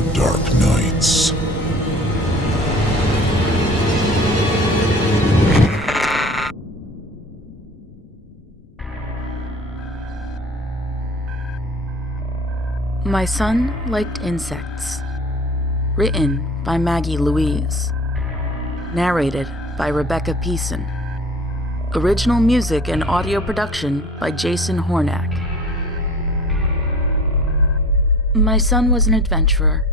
for dark nights. My Son Liked Insects. Written by Maggie Louise. Narrated by Rebecca Peason. Original music and audio production by Jason Hornack. My son was an adventurer.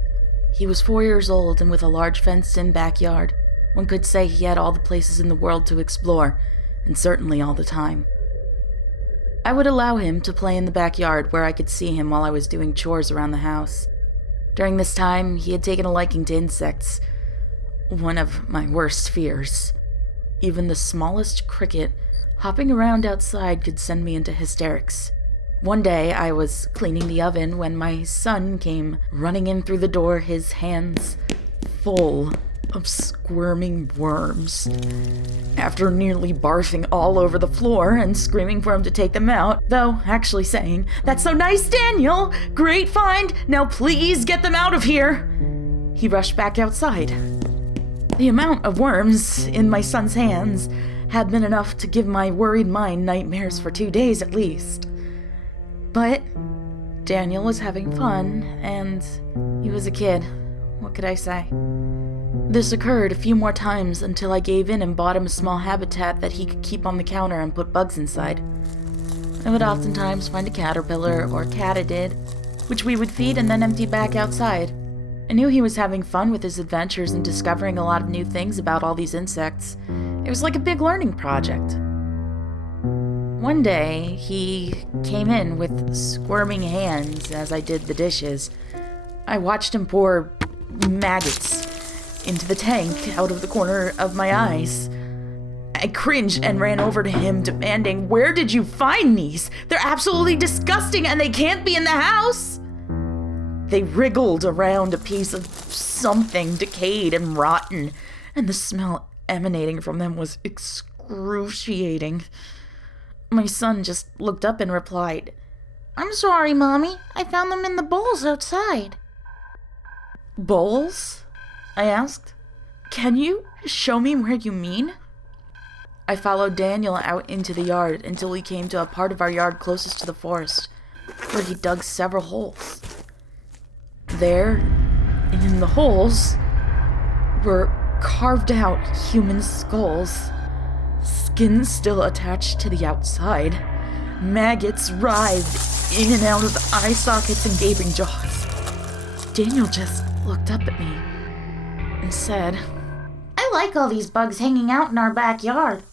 He was 4 years old and with a large fenced-in backyard. One could say he had all the places in the world to explore, and certainly all the time. I would allow him to play in the backyard where I could see him while I was doing chores around the house. During this time, he had taken a liking to insects, one of my worst fears. Even the smallest cricket hopping around outside could send me into hysterics. One day, I was cleaning the oven when my son came running in through the door, his hands full of squirming worms. After nearly barfing all over the floor and screaming for him to take them out, though actually saying, "That's so nice, Daniel! Great find! Now please get them out of here!" he rushed back outside. The amount of worms in my son's hands had been enough to give my worried mind nightmares for 2 days at least. But Daniel was having fun, and he was a kid. What could I say? This occurred a few more times until I gave in and bought him a small habitat that he could keep on the counter and put bugs inside. I would oftentimes find a caterpillar or katydid, which we would feed and then empty back outside. I knew he was having fun with his adventures and discovering a lot of new things about all these insects. It was like a big learning project. One day, he came in with squirming hands as I did the dishes. I watched him pour maggots into the tank out of the corner of my eyes. I cringed and ran over to him, demanding, "Where did you find these? They're absolutely disgusting and they can't be in the house!" They wriggled around a piece of something decayed and rotten, and the smell emanating from them was excruciating. My son just looked up and replied, "I'm sorry, Mommy. I found them in the bowls outside." "Bowls?" I asked. "Can you show me where you mean?" I followed Daniel out into the yard until he came to a part of our yard closest to the forest, where he dug several holes. There, in the holes, were carved out human skulls, skin still attached to the outside. Maggots writhed in and out of the eye sockets and gaping jaws. Daniel just looked up at me and said, "I like all these bugs hanging out in our backyard.